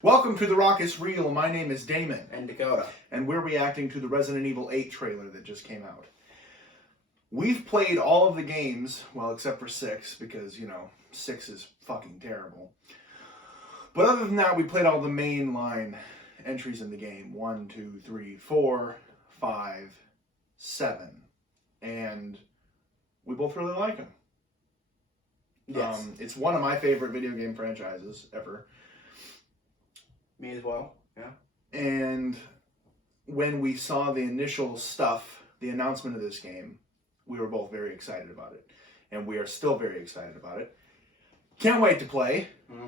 Welcome to TheRaucousReel. My name is Damon. And Dakota. And we're reacting to the Resident Evil 8 trailer that just came out. We've played all of the games, well, except for 6, because, 6 is fucking terrible. But other than that, we played all the mainline entries in the game. 1, 2, 3, 4, 5, 7. And we both really like them. Yes. It's one of my favorite video game franchises ever. Me as well, yeah. And when we saw the initial stuff, the announcement of this game, we were both very excited about it. And we are still very excited about it. Can't wait to play. Mm-hmm.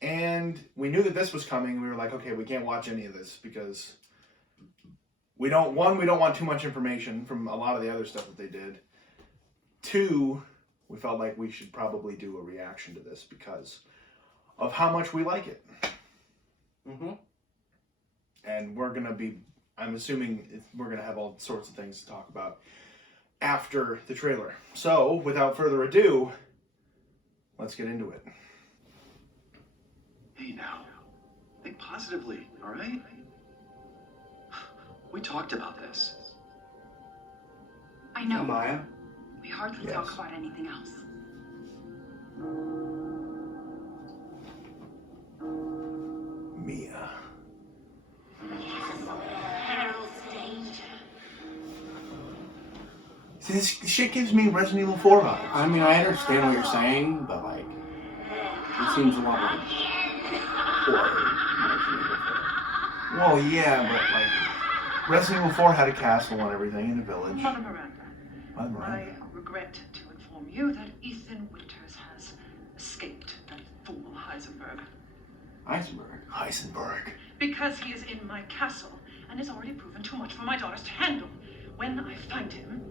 And we knew that this was coming. We were like, okay, we can't watch any of this because we don't want too much information from a lot of the other stuff that they did. 2, we felt like we should probably do a reaction to this because of how much we like it. Mm-hmm. And I'm assuming we're going to have all sorts of things to talk about after the trailer. So, without further ado, let's get into it. Hey now, think positively, all right? We talked about this. I know. Maya? We hardly talk about anything else. Mia. See, this shit gives me Resident Evil 4 vibes. I mean, I understand what you're saying, but, it seems a lot like horror. Well, yeah, but, Resident Evil 4 had a castle and everything in a village. Mother Miranda, Mother Miranda. I regret to inform you that Ethan Winters has escaped that fool Heisenberg. Heisenberg. Because he is in my castle and has already proven too much for my daughters to handle. When I find him...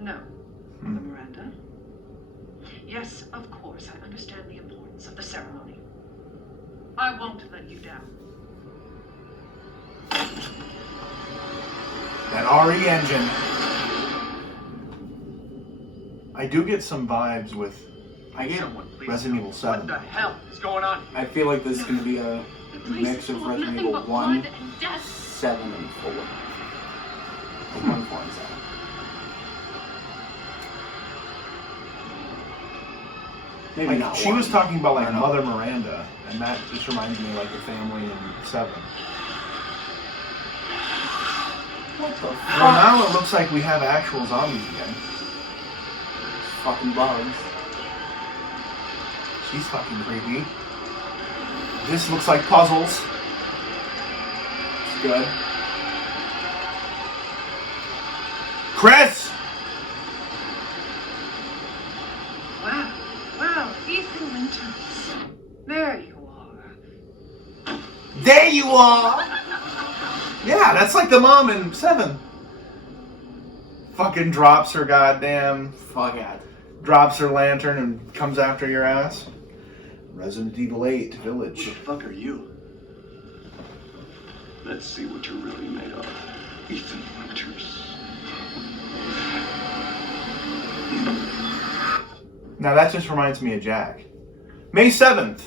No, Mother Miranda. Yes, of course, I understand the importance of the ceremony. I won't let you down. That RE engine. I do get some vibes with I get Resident Evil 7. What the hell is going on? I feel like this is going to be a The place mix of full Resident nothing Evil but 1, blood and death. 7, and 4. Or 1, 4, and 7. Maybe Like, not she one. was talking about I like don't know. Mother Miranda, and that just reminds me of like the family in 7. What the Well, fuck? now it looks like we have actual zombies again. Fucking bugs. She's fucking creepy. This looks like puzzles. It's good. Chris! Well, Ethan Winters. There you are. There you are! Yeah, that's like the mom in 7. Fucking drops her goddamn... Fuck it. Drops her lantern and comes after your ass. Resident Evil 8 Village. Who the fuck are you? Let's see what you're really made of. Ethan Winters. Now that just reminds me of Jack. May 7th.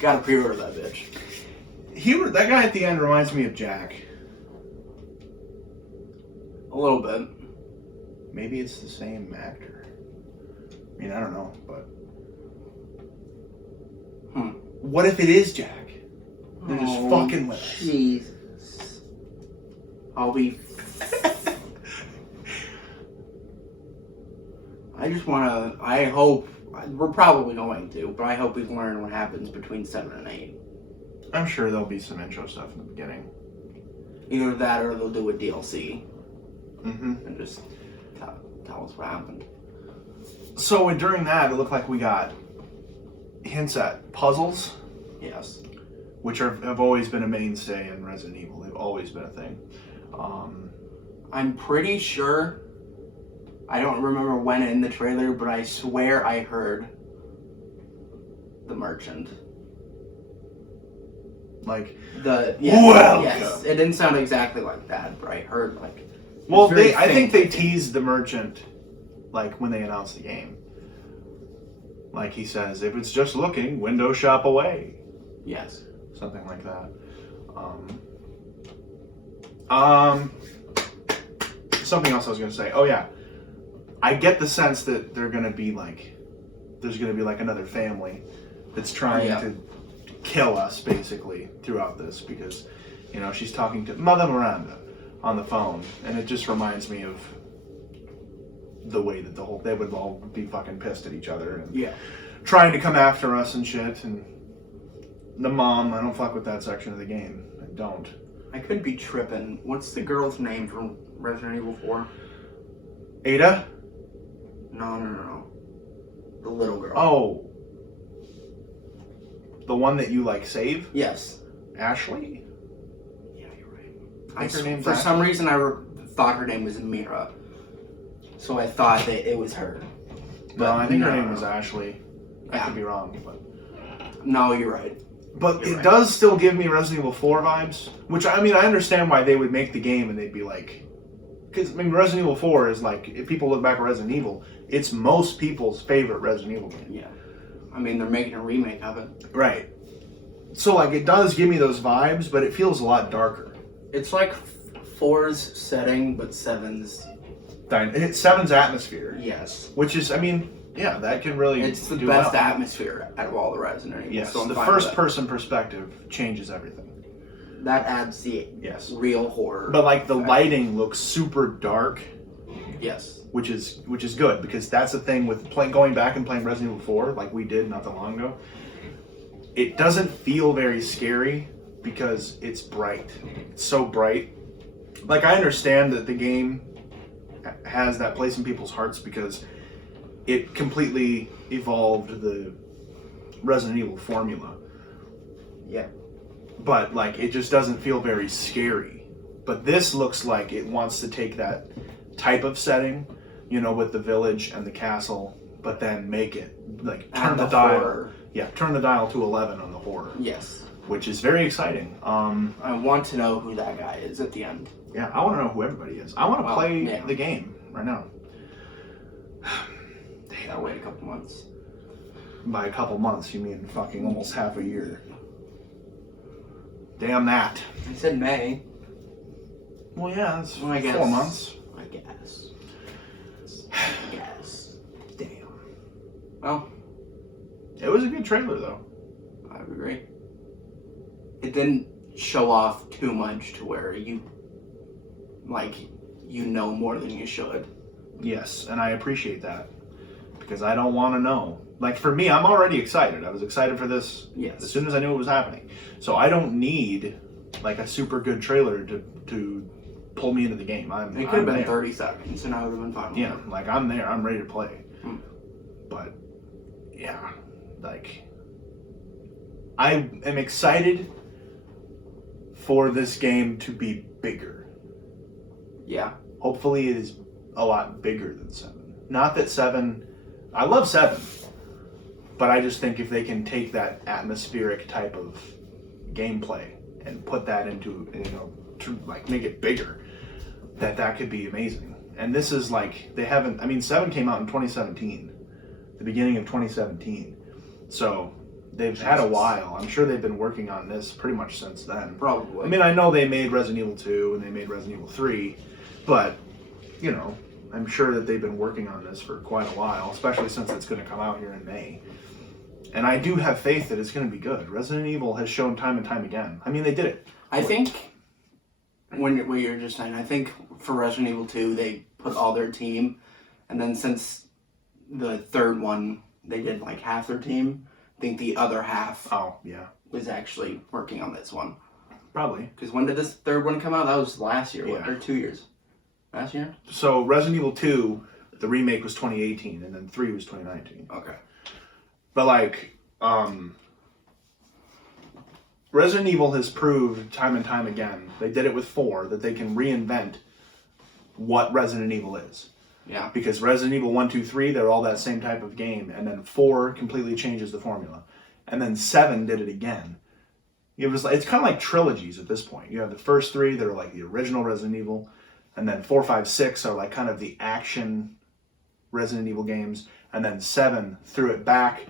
Gotta pre-order that bitch. That guy at the end reminds me of Jack. A little bit. Maybe it's the same actor. I mean, I don't know, but... What if it is Jack? They're just fucking with us. Jesus. I'll be... I hope... We're probably going to, but I hope we learn what happens between 7 and 8. I'm sure there'll be some intro stuff in the beginning. Either that or they'll do a DLC. Mm-hmm. And just tell us what happened. So during that, it looked like we got hints at puzzles, Yes. which have always been a mainstay in Resident Evil. They've always been a thing. I'm pretty sure... I don't remember when in the trailer, but I swear I heard the merchant. Like, Welcome. Yes, it didn't sound exactly like that, but I heard well, very I think faint. they teased the merchant, like when they announced the game. Like he says, if it's just looking, window shop away. Yes. Something like that. Something else I was going to say. Oh, yeah. I get the sense that they're going to be like, there's going to be like another family that's trying to kill us, basically, throughout this. Because, you know, she's talking to Mother Miranda on the phone. And it just reminds me of the way that they would all be fucking pissed at each other. And trying to come after us and shit. And the mom, I don't fuck with that section of the game. I don't. I could be tripping. What's the girl's name from Resident Evil 4? Ada? No. The little girl. Oh. The one that you, like, save? Yes. Ashley? Yeah, you're right. Her name's for Ashley? some reason, I thought her name was Mira. So I thought that it was her. No, I think her name was Ashley. I Yeah. could be wrong, but... No, you're right. But You're it right. does still give me Resident Evil 4 vibes, which, I mean, I understand why they would make the game and they'd be like... Because, I mean, Resident Evil 4 is like, if people look back at Resident Evil, it's most people's favorite Resident Evil game. Yeah. I mean, they're making a remake of it. Right. So, like, it does give me those vibes, but it feels a lot darker. It's like 4's setting, but 7's... It's 7's atmosphere, Yes. which is, I mean, yeah, that can really It's the do best well. atmosphere out of all the Resident Evil. Yes, so I'm the fine with first it. person perspective changes everything. That adds the Yes. real horror. But like the effect. lighting looks super dark, Yes. which is good because that's the thing with going back and playing Resident Evil 4 like we did not that long ago. It doesn't feel very scary because it's bright. It's so bright. Like I understand that the game has that place in people's hearts because it completely evolved the Resident Evil formula. Yeah. But like it just doesn't feel very scary. But this looks like it wants to take that type of setting, you know, with the village and the castle, but then make it like turn Add the the dial. horror. Yeah, turn the dial to 11 on the horror, Yes. which is very exciting. I want to know who that guy is at the end. Yeah, I want to know who everybody is. I want to play yeah. the game right now. I'll wait a couple months. By a couple months, you mean fucking almost half a year. Damn that. I said May. Well, yeah, that's Well, I guess. 4 months. I guess. Damn. Well, It was a good trailer, though. I would agree. It didn't show off too much to where you know more than you should. Yes, and I appreciate that because I don't want to know. Like for me, I'm already excited. I was excited for this Yes. as soon as I knew it was happening. So I don't need like a super good trailer to pull me into the game. It could have been there. 30 seconds and I would have been fine with Yeah, it. like I'm there. I'm ready to play. Hmm. But yeah, like I am excited for this game to be bigger. Yeah. Hopefully it is a lot bigger than 7. Not that 7, I love 7, but I just think if they can take that atmospheric type of gameplay and put that into, you know, to like make it bigger, that could be amazing. And this is like, they haven't, I mean 7 came out in 2017, the beginning of 2017. So they've had a while. I'm sure they've been working on this pretty much since then. Probably. I mean, I know they made Resident Evil 2 and they made Resident Evil 3, but, you know, I'm sure that they've been working on this for quite a while, especially since it's going to come out here in May. And I do have faith that it's going to be good. Resident Evil has shown time and time again. I mean, they did it. I think, what you're just saying, I think for Resident Evil 2, they put all their team, and then since the third one, they did like half their team, I think the other half Oh, yeah. was actually working on this one. Probably. Because when did this third one come out? That was last year, Yeah. or 2 years? Last year? So Resident Evil 2, the remake was 2018, and then 3 was 2019. Okay. But like, Resident Evil has proved time and time again, they did it with 4, that they can reinvent what Resident Evil is. Yeah. Because Resident Evil 1, 2, 3, they're all that same type of game, and then 4 completely changes the formula. And then 7 did it again. It was like, it's kind of like trilogies at this point. You have the first 3 that are like the original Resident Evil, and then 4, 5, 6 are like kind of the action Resident Evil games, and then 7 threw it back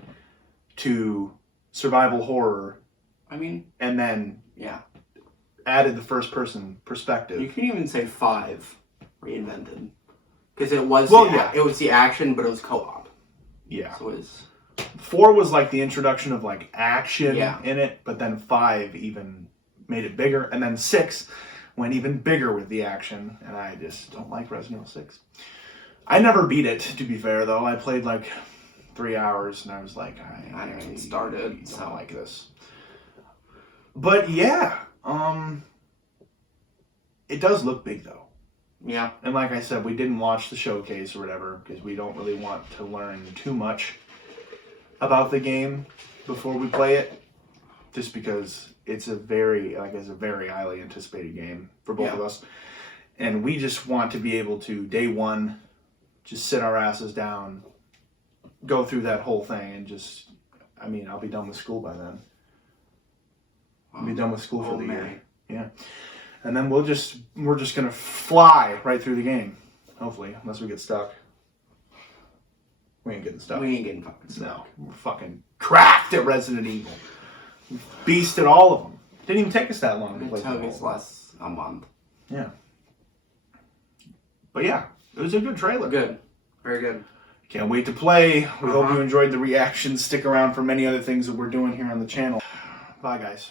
to survival horror, I mean, and then yeah. added the first person perspective. You can even say 5 reinvented. Because it was it was the action, but it was co-op. Yeah. So it was 4 was like the introduction of like action Yeah. in it, but then 5 even made it bigger, and then 6 went even bigger with the action, and I just don't like Resident Evil 6. I never beat it, to be fair, though. I played like 3 hours, and I was like, I haven't even started, don't so. like this. But yeah, it does look big, though. Yeah. And like I said, we didn't watch the showcase or whatever, because we don't really want to learn too much about the game before we play it, just because it's a very highly anticipated game for both of us, and we just want to be able to day one just sit our asses down, go through that whole thing, and just, I mean, I'll be done with school by then. I'll be done with school for the year. Yeah. And then we're just gonna fly right through the game, hopefully, unless we get stuck. We ain't getting stuck. We ain't getting fucking stuck. No, we're fucking cracked at Resident Evil. We've beasted all of them. Didn't even take us that long to play It took us less a month. Yeah. But yeah, it was a good trailer. Good. Very good. Can't wait to play. We hope you enjoyed the reactions. Stick around for many other things that we're doing here on the channel. Bye, guys.